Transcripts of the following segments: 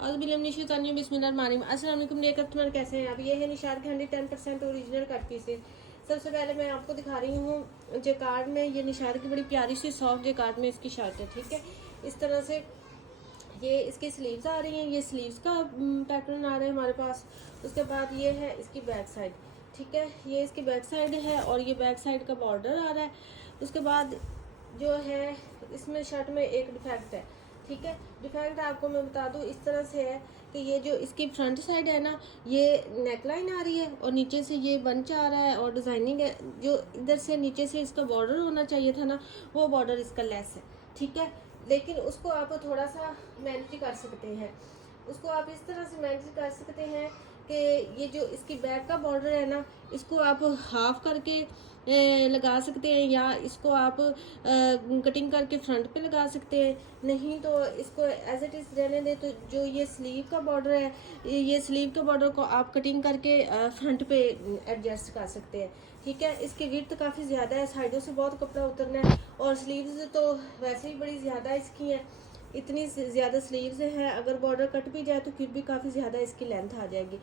अस्सलामुअलैकुम dear customer, कैसे हैं आप। ये है निशार के 110% ओरिजिनल कट पीसेस। सबसे पहले मैं आपको दिखा रही हूँ जेकार्ड में। ये निशार की बड़ी प्यारी सी सॉफ्ट जेकार्ड में इसकी शर्ट है, ठीक है। इस तरह से ये इसकी स्लीव्स आ रही हैं, ये स्लीव्स का पैटर्न आ रहा है हमारे पास। उसके बाद ये है इसकी बैक साइड, ठीक है। ये इसकी बैक साइड है और ये बैक साइड का बॉर्डर आ रहा है। उसके बाद जो है इसमें शर्ट में एक डिफेक्ट है, ठीक है। डिफेक्ट आपको मैं बता दूं इस तरह से है कि ये जो इसकी फ्रंट साइड है ना, ये नेकलाइन आ रही है और नीचे से ये बंच आ रहा है और डिज़ाइनिंग है। जो इधर से नीचे से इसका बॉर्डर होना चाहिए था ना, वो बॉर्डर इसका लेस है, ठीक है। लेकिन उसको आप थोड़ा सा मैनेज कर सकते हैं। उसको आप इस तरह से मैनेज कर सकते हैं कि ये जो इसकी बैक का बॉर्डर है ना, इसको आप हाफ करके लगा सकते हैं, या इसको आप कटिंग करके फ्रंट पे लगा सकते हैं। नहीं तो इसको एज इट इज़ रहने दें। तो जो ये स्लीव का बॉर्डर है, ये स्लीव के बॉर्डर को आप कटिंग करके फ्रंट पे एडजस्ट कर सकते हैं, ठीक है। इसकी विड्थ काफ़ी ज़्यादा है, साइडों से बहुत कपड़ा उतरना है और स्लीव्स तो वैसे ही बड़ी ज़्यादा इसकी हैं। इतनी ज़्यादा स्लीव्स हैं, अगर बॉर्डर कट भी जाए तो फिर भी काफ़ी ज़्यादा इसकी लेंथ आ जाएगी।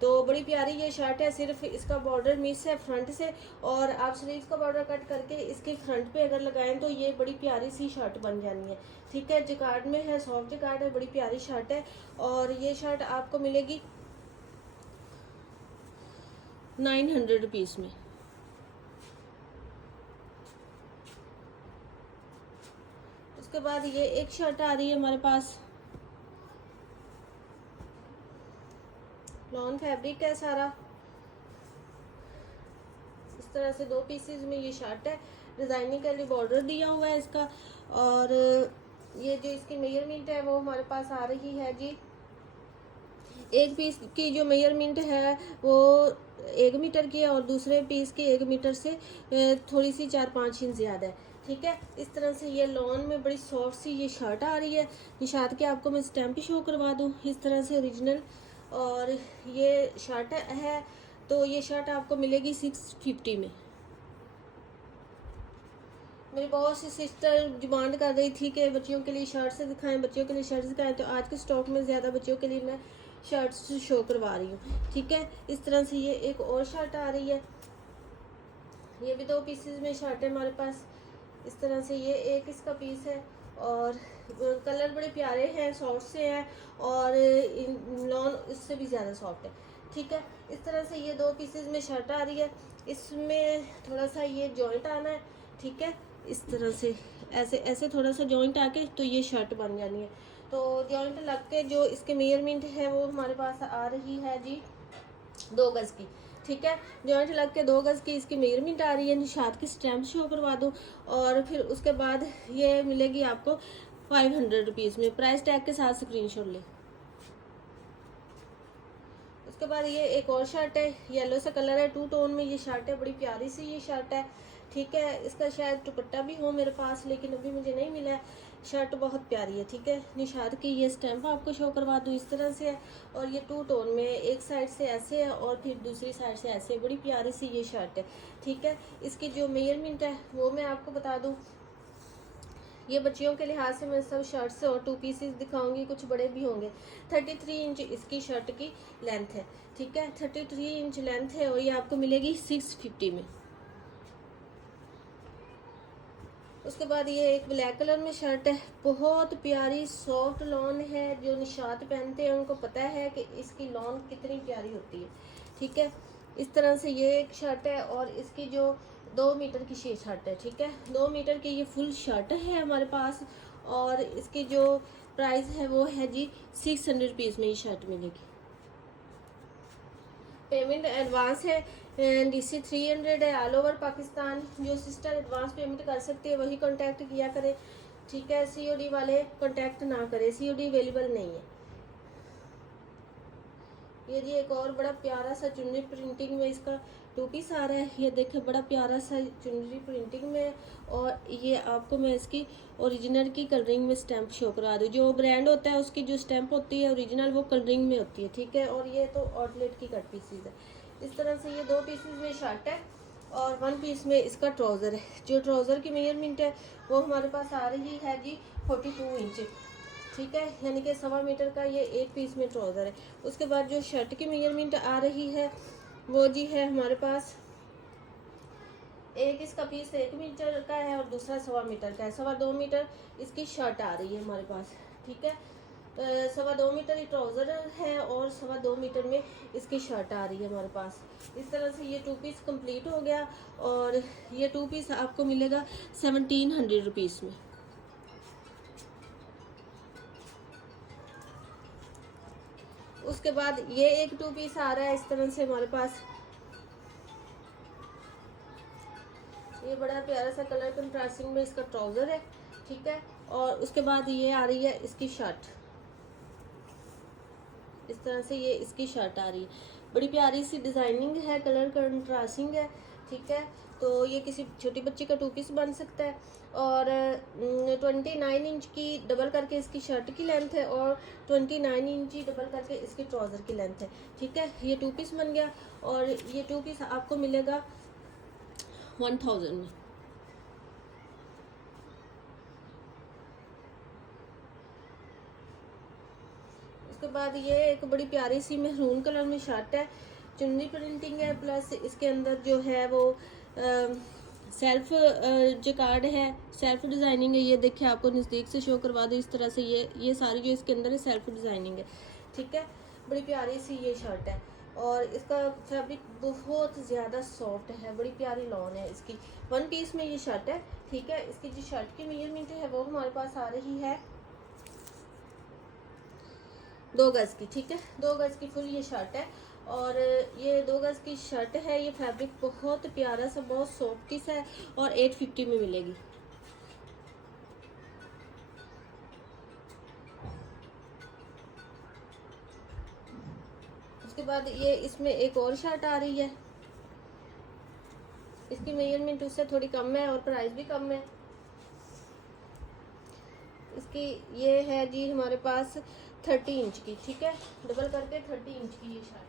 तो बड़ी प्यारी ये शर्ट है। सिर्फ इसका बॉर्डर मिस है फ्रंट से, और आप स्लीव्स का बॉर्डर कट करके इसके फ्रंट पे अगर लगाएं तो ये बड़ी प्यारी सी शर्ट बन जानी है, ठीक है। जिकार्ड में है, सॉफ्ट जिकार्ड है, बड़ी प्यारी शर्ट है। और ये शर्ट आपको मिलेगी 900 रुपीज़ में। उसके बाद ये एक शर्ट आ रही है हमारे पास, लॉन फैब्रिक है सारा। इस तरह से 2 पीसेस में ये शर्ट है, डिज़ाइनिंग का लिए बॉर्डर दिया हुआ है इसका। और ये जो इसकी मेजरमेंट है वो हमारे पास आ रही है जी, एक पीस की जो मेजरमेंट है वो 1 मीटर की है और दूसरे पीस की 1 मीटर से थोड़ी सी 4-5 इंच ज़्यादा है, ठीक है। इस तरह से ये लॉन में बड़ी सॉफ्ट सी ये शर्ट आ रही है। निशात के आपको मैं स्टैम्प शो करवा दूँ इस तरह से ओरिजिनल। और ये शर्ट है, तो ये शर्ट आपको मिलेगी 650 में। मेरी बहुत सी सिस्टर डिमांड कर रही थी कि बच्चियों के लिए शर्ट्स दिखाएं, बच्चियों के लिए शर्ट्स दिखाएं, तो आज के स्टॉक में ज़्यादा बच्चियों के लिए मैं शर्ट्स शो करवा रही हूँ, ठीक है। इस तरह से ये एक और शर्ट आ रही है, ये भी 2 पीसेस में शर्ट है हमारे पास। इस तरह से ये एक इसका पीस है और कलर बड़े प्यारे हैं, सॉफ्ट से हैं और लॉन इससे भी ज़्यादा सॉफ्ट है, ठीक है। इस तरह से ये 2 पीसेस में शर्ट आ रही है। इसमें थोड़ा सा ये जॉइंट आना है, ठीक है। इस तरह से ऐसे ऐसे थोड़ा सा जॉइंट आके तो ये शर्ट बन जानी है। तो जॉइंट लग के जो इसके मेजरमेंट है वो हमारे पास आ रही है जी 2 गज़ की, ठीक है। जॉइंट लग के 2 गज़ की इसकी मेजरमेंट आ रही है। निशात की स्टैम्प शो करवा दो और फिर उसके बाद ये मिलेगी आपको 500 रुपीज़ में। प्राइस टैग के साथ स्क्रीनशॉट लें। उसके बाद ये एक और शर्ट है, येलो सा कलर है, 2 टोन में ये शर्ट है, बड़ी प्यारी सी ये शर्ट है, ठीक है। इसका शायद दुपट्टा भी हो मेरे पास, लेकिन अभी मुझे नहीं मिला है। शर्ट बहुत प्यारी है, ठीक है। निशात की ये स्टैम्प आपको शो करवा दूँ, इस तरह से है। और ये 2 टोन में, एक साइड से ऐसे है और फिर दूसरी साइड से ऐसे, बड़ी प्यारी सी ये शर्ट है, ठीक है। इसकी जो मेजरमेंट है वो मैं आपको बता दूँ। ये बच्चियों के लिहाज से मैं सब शर्ट्स और 2 पीसेस दिखाऊंगी, कुछ बड़े भी होंगे। 33 इंच इसकी शर्ट की लेंथ है, ठीक है। 33 इंच लेंथ है और ये आपको मिलेगी 650 में। उसके बाद ये एक ब्लैक कलर में शर्ट है, बहुत प्यारी सॉफ्ट लॉन है। जो निशात पहनते हैं उनको पता है कि इसकी लॉन कितनी प्यारी होती है, ठीक है। इस तरह से ये एक शर्ट है और इसकी जो 2 मीटर की शर्ट है, ठीक है। 2 मीटर की ये फुल शर्ट है हमारे पास। और इसकी जो प्राइस है वो है जी 600 रुपीज़ में ये शर्ट मिलेगी। पेमेंट एडवांस है, DC 300 है ऑल ओवर पाकिस्तान। जो सिस्टर एडवांस पेमेंट कर सकती है वही कांटेक्ट किया करें, ठीक है। COD वाले कांटेक्ट ना करें, COD अवेलेबल नहीं है। ये जी एक और बड़ा प्यारा सा चुनरी प्रिंटिंग में इसका 2 पीस आ रहा है। ये देखें, बड़ा प्यारा सा चुनरी प्रिंटिंग में। और ये आपको मैं इसकी ओरिजिनल की कलरिंग में स्टैंप शो करा दूँ। जो ब्रांड होता है उसकी जो स्टैंप होती है ओरिजिनल, वो कलरिंग में होती है, ठीक है। और ये तो आउटलेट की कट पीसीज है। इस तरह से ये 2 पीसेज में शर्ट है और 1 पीस में इसका ट्राउज़र है। जो ट्राउज़र की मेजरमेंट है वो हमारे पास आ रही है जी 42 इंच, ठीक है, यानी कि 1.25 मीटर का ये एक पीस में ट्राउज़र है। उसके बाद जो शर्ट की मेजरमेंट आ रही है वो जी है हमारे पास, एक इसका पीस 1 मीटर का है और दूसरा 1.25 मीटर का है। 2.25 मीटर इसकी शर्ट आ रही है हमारे पास, ठीक है। 2.25 मीटर ये ट्राउज़र है और 2.25 मीटर में इसकी शर्ट आ रही है हमारे पास। इस तरह से ये 2 पीस कंप्लीट हो गया और ये 2 पीस आपको मिलेगा 1700 रुपीज़ में। उसके बाद ये एक 2 पीस आ रहा है इस तरह से हमारे पास, ये बड़ा प्यारा सा कलर कंट्रास्टिंग में इसका ट्राउज़र है, ठीक है। और उसके बाद ये आ रही है इसकी शर्ट, इस तरह से ये इसकी शर्ट आ रही है, बड़ी प्यारी सी डिज़ाइनिंग है, कलर कंट्रास्टिंग है, ठीक है। तो ये किसी छोटी बच्ची का 2 पीस बन सकता है। और 29 इंच की डबल करके इसकी शर्ट की लेंथ है और 29 इंच डबल करके इसकी ट्राउज़र की लेंथ है, ठीक है। ये 2 पीस बन गया और ये 2 पीस आपको मिलेगा 1000 में। उसके बाद ये एक बड़ी प्यारी सी महरून कलर में शर्ट है, चुन्नी प्रिंटिंग है, प्लस इसके अंदर जो है वो सेल्फ जकार्ड है, सेल्फ डिज़ाइनिंग है। ये देखिए आपको नज़दीक से शो करवा दो, इस तरह से ये सारी जो इसके अंदर है सेल्फ डिज़ाइनिंग है, ठीक है। बड़ी प्यारी सी ये शर्ट है और इसका फैब्रिक बहुत ज़्यादा सॉफ्ट है, बड़ी प्यारी लॉन है इसकी। 1 पीस में ये शर्ट है, ठीक है। इसकी जो शर्ट की मेजरमेंट है वो हमारे पास आ रही है 2 गज़ की, ठीक है। 2 गज़ की फुल ये शर्ट है और ये 2 गज़ की शर्ट है। ये फैब्रिक बहुत प्यारा सा, बहुत सॉफ्टी सा है और 850 में मिलेगी। उसके बाद ये इसमें एक और शर्ट आ रही है, इसकी मेजरमेंट उससे थोड़ी कम है और प्राइस भी कम है इसकी। ये है जी हमारे पास 30 इंच की, ठीक है, डबल करके 30 इंच की ये शर्ट,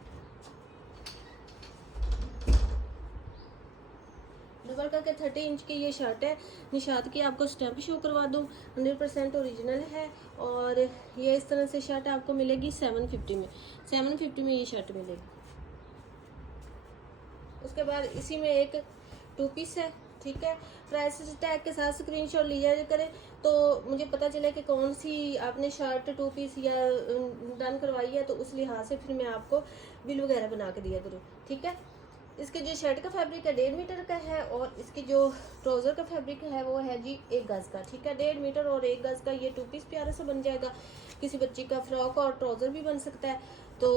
डबल करके 30 इंच की ये शर्ट है। निशात की आपको स्टैम्प शो करवा दूँ, 100% ओरिजिनल है और ये इस तरह से शर्ट आपको मिलेगी 750 में। 750 में ये शर्ट मिलेगी। उसके बाद इसी में एक 2 पीस है, ठीक है। प्राइस टैग के साथ स्क्रीनशॉट लिया करें तो मुझे पता चले कि कौन सी आपने शर्ट 2 पीस या डन करवाई है, तो उस लिहाज से फिर मैं आपको बिल वगैरह बना के दिया करूँ, ठीक है। इसके जो शर्ट का फैब्रिक है 1.5 मीटर का है और इसकी जो ट्राउज़र का फैब्रिक है वो है जी 1 गज़ का, ठीक है। 1.5 मीटर और 1 गज़ का ये 2 पीस प्यारा सा बन जाएगा। किसी बच्ची का फ्रॉक और ट्राउज़र भी बन सकता है। तो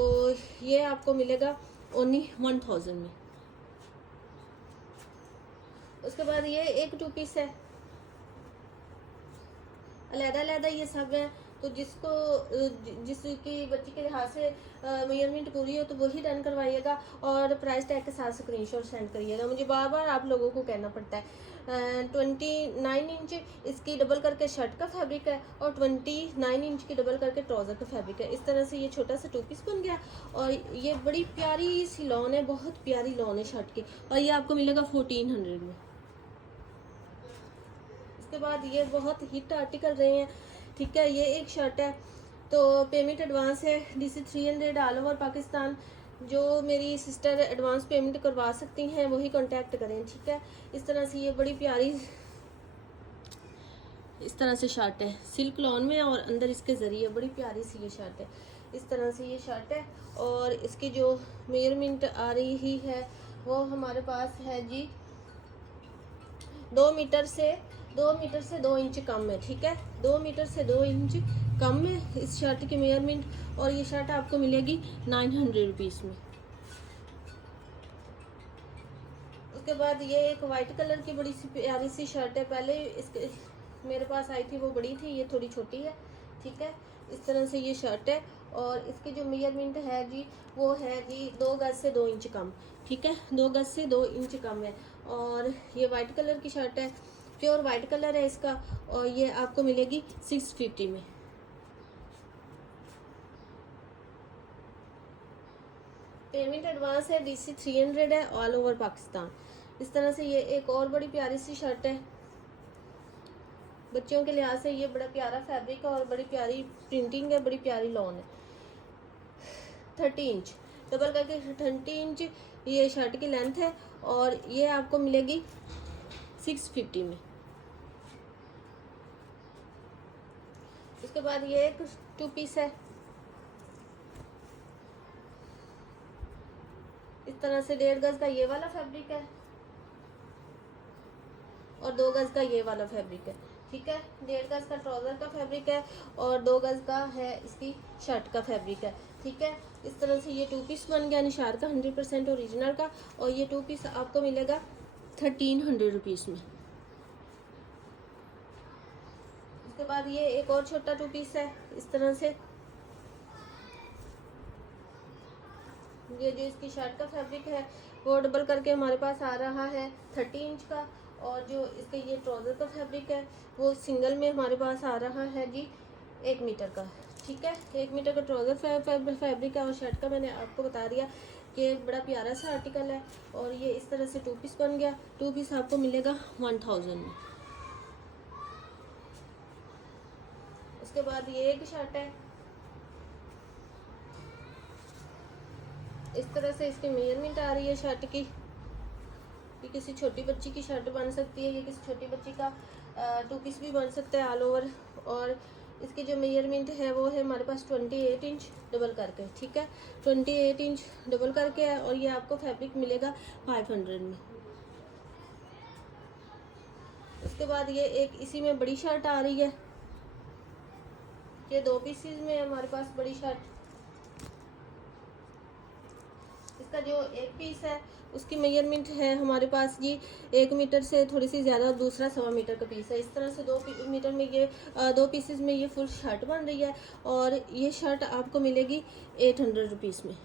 ये आपको मिलेगा ओनली 1000 में। उसके बाद ये एक 2 पीस है, अलग-अलग ये सब है। तो जिसकी बच्ची के लिहाज से मेजरमेंट पूरी हो तो वही डन करवाइएगा और प्राइस टैग के साथ स्क्रीनशॉट सेंड करिएगा। मुझे बार बार आप लोगों को कहना पड़ता है। 29 इंच इसकी डबल करके शर्ट का फैब्रिक है और 29 इंच की डबल करके ट्राउज़र का फैब्रिक है। इस तरह से ये छोटा सा 2 पीस बन गया और ये बड़ी प्यारी सी लॉन है, बहुत प्यारी लॉन है शर्ट की और ये आपको मिलेगा 1400 में। उसके बाद ये बहुत हिट आर्टिकल रहे हैं, ठीक है। ये एक शर्ट है, तो पेमेंट एडवांस है DC 300 ऑल ओवर पाकिस्तान। जो मेरी सिस्टर एडवांस पेमेंट करवा सकती हैं वही कांटेक्ट करें, ठीक है। इस तरह से ये बड़ी प्यारी इस तरह से शर्ट है, सिल्क लॉन में और अंदर इसके ज़रिए बड़ी प्यारी सी ये शर्ट है। इस तरह से ये शर्ट है और इसकी जो मेजरमेंट आ रही है वो हमारे पास है जी 2 मीटर से 2 इंच कम है, ठीक है। 2 मीटर से 2 इंच कम है इस शर्ट की मेजरमेंट और ये शर्ट आपको मिलेगी 900 रुपीज़ में। उसके बाद ये एक वाइट कलर की बड़ी सी प्यारी सी शर्ट है, पहले इसके मेरे पास आई थी वो बड़ी थी, ये थोड़ी छोटी है, ठीक है। इस तरह से ये शर्ट है और इसकी जो मेजरमेंट है जी वो है जी 2 गज से 2 इंच कम, ठीक है। 2 गज से 2 इंच कम है और ये वाइट कलर की शर्ट है, प्योर वाइट कलर है इसका और ये आपको मिलेगी 650 में। पेमेंट एडवांस है, DC 300 है ऑल ओवर पाकिस्तान। इस तरह से ये एक और बड़ी प्यारी सी शर्ट है, बच्चों के लिहाज से ये बड़ा प्यारा फैब्रिक है और बड़ी प्यारी प्रिंटिंग है, बड़ी प्यारी लॉन है। 30 इंच डबल करके 30 इंच ये शर्ट की लेंथ है और ये आपको मिलेगी 650 में। उसके बाद ये एक 2 पीस है, इस तरह से 1.5 गज का ये वाला फैब्रिक है और 2 गज का ये वाला फैब्रिक है, ठीक है। 1.5 गज का ट्राउजर का फैब्रिक है और 2 गज का है इसकी शर्ट का फैब्रिक है, ठीक है। इस तरह से ये 2 पीस बन गया निशार का 100% ओरिजिनल का और ये 2 पीस आपको मिलेगा 1300 रुपीज़ में। उसके बाद ये एक और छोटा 2 पीस है इस तरह से, ये जो इसकी शर्ट का फैब्रिक है वो डबल करके हमारे पास आ रहा है 30 इंच का और जो इसके ये ट्राउज़र का फैब्रिक है वो सिंगल में हमारे पास आ रहा है जी 1 मीटर का, ठीक है। 1 मीटर का ट्राउज़र फैब्रिक है और शर्ट का मैंने आपको बता दिया कि बड़ा प्यारा सा आर्टिकल है और ये इस तरह से 2 पीस बन गया। 2 पीस आपको मिलेगा 1000 में। उसके बाद ये एक शर्ट है, इस तरह से इसकी मेजरमेंट आ रही है शर्ट की। ये किसी छोटी बच्ची की शर्ट बन सकती है, ये किसी छोटी बच्ची का 2 पीस भी बन सकता है ऑल ओवर। और इसकी जो मेजरमेंट है वो है हमारे पास 28 इंच डबल करके, ठीक है। 28 इंच डबल करके है और ये आपको फैब्रिक मिलेगा 500 में। उसके बाद ये एक इसी में बड़ी शर्ट आ रही है, ये 2 पीसेस में है हमारे पास बड़ी शर्ट। इसका जो एक पीस है उसकी मेजरमेंट है हमारे पास जी 1 मीटर से थोड़ी सी ज़्यादा, दूसरा 1.25 मीटर का पीस है। इस तरह से 2 मीटर में ये 2 पीसेस में ये फुल शर्ट बन रही है और ये शर्ट आपको मिलेगी 800 रुपीज़ में।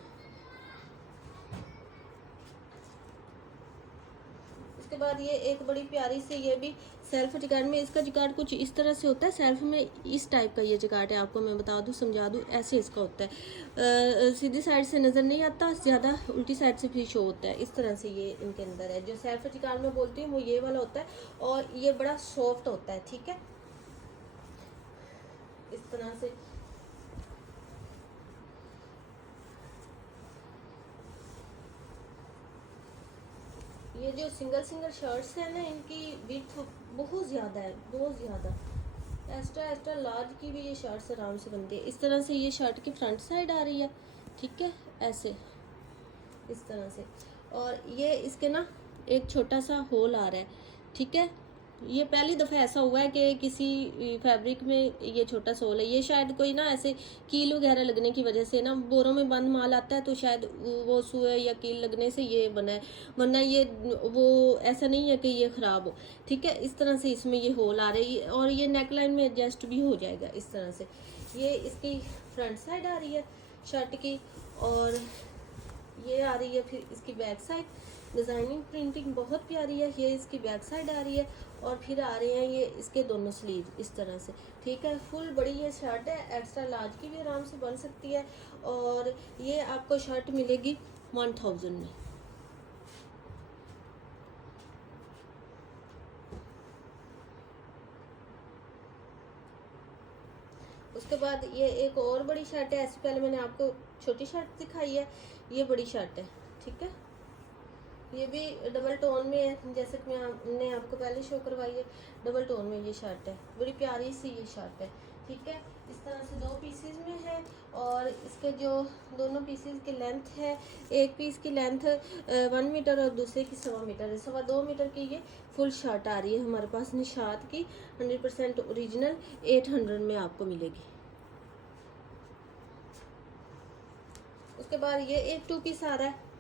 उसके बाद ये एक बड़ी प्यारी सी ये भी सेल्फ जिकार्ड में, इसका जिकार्ड कुछ इस तरह से होता है, सेल्फ में इस टाइप का ये जिकार्ड है, आपको मैं बता दूं समझा दूं, ऐसे इसका होता है। सीधी साइड से नज़र नहीं आता, ज़्यादा उल्टी साइड से भी शो होता है। इस तरह से ये इनके अंदर है। जो सेल्फ जिकार्ड में बोलती हूँ वो ये वाला होता है और ये बड़ा सॉफ्ट होता है, ठीक है। इस तरह से ये जो सिंगल शर्ट्स है ना इनकी विड्थ बहुत ज़्यादा है, बहुत ज़्यादा। एक्स्ट्रा लार्ज की भी ये शर्ट्स आराम से बनती है। इस तरह से ये शर्ट की फ्रंट साइड आ रही है, ठीक है, ऐसे इस तरह से। और ये इसके ना एक छोटा सा होल आ रहा है, ठीक है। ये पहली दफ़ा ऐसा हुआ है कि किसी फैब्रिक में ये छोटा सा होल है। ये शायद कोई ना ऐसे कील वगैरह लगने की वजह से ना, बोरों में बंद माल आता है तो शायद वो सुए या कील लगने से ये बना है, वरना ये वो ऐसा नहीं है कि ये ख़राब हो, ठीक है। इस तरह से इसमें ये होल आ रही है और ये नेक लाइन में एडजस्ट भी हो जाएगा इस तरह से। ये इसकी फ्रंट साइड आ रही है शर्ट की और ये आ रही है फिर इसकी बैक साइड। डिज़ाइनिंग प्रिंटिंग बहुत प्यारी है। ये इसकी बैक साइड आ रही है और फिर आ रहे हैं ये इसके दोनों स्लीव इस तरह से, ठीक है। फुल बड़ी ये शर्ट है, एक्स्ट्रा लार्ज की भी आराम से बन सकती है और ये आपको शर्ट मिलेगी 1000 में। उसके बाद ये एक और बड़ी शर्ट है, ऐसे पहले मैंने आपको छोटी शर्ट दिखाई है, ये बड़ी शर्ट है, ठीक है। ये भी डबल टोन में है, जैसे कि मैंने आपको पहले शो करवाई है, डबल टोन में ये शर्ट है, बड़ी प्यारी सी ये शर्ट है, ठीक है। इस तरह से 2 पीसेस में है और इसके जो दोनों पीसेस की लेंथ है, एक पीस की लेंथ 1 मीटर और दूसरे की 1.25 मीटर है। 2.25 मीटर की ये फुल शर्ट आ रही है हमारे पास निशात की 100% ओरिजिनल 800 में आपको मिलेगी। उसके बाद ये एक 2 पीस आ रहा है,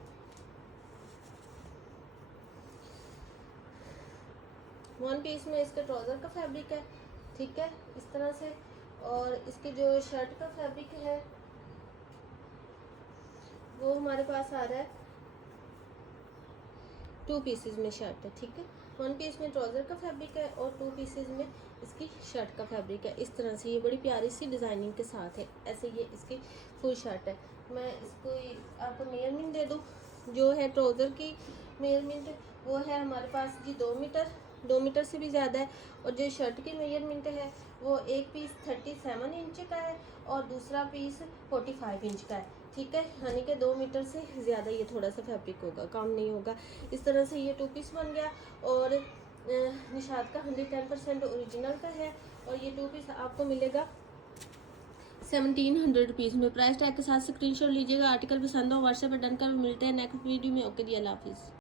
वन पीस में इसके ट्राउज़र का फैब्रिक है, ठीक है, इस तरह से। और इसकी जो शर्ट का फैब्रिक है वो हमारे पास आ रहा है 2 पीसेस में शर्ट है, ठीक है। 1 पीस में ट्राउज़र का फैब्रिक है और 2 पीसेस में इसकी शर्ट का फैब्रिक है। इस तरह से ये बड़ी प्यारी सी डिज़ाइनिंग के साथ है, ऐसे ये इसकी फुल शर्ट है। मैं इसको आपको मेजरमेंट दे दूँ। जो है ट्राउज़र की मेजरमेंट वो है हमारे पास जी 2 मीटर 2 मीटर से भी ज़्यादा है। और जो शर्ट की मेजरमेंट है वो एक पीस 37 इंच का है और दूसरा पीस 45 इंच का है, ठीक है। यानी कि 2 मीटर से ज़्यादा ये थोड़ा सा फैब्रिक होगा, काम नहीं होगा। इस तरह से ये 2 पीस बन गया और निशात का 110% ओरिजिनल का है और ये 2 पीस आपको मिलेगा 1700 रुपीज़ में। प्राइस टैग के साथ स्क्रीनशॉट लीजिएगा। आर्टिकल पसंद हो व्हाट्सएप पर डन कर मिलते हैं नेक्स्ट वीडियो में। ओके जी, अल्लाह हाफिज़।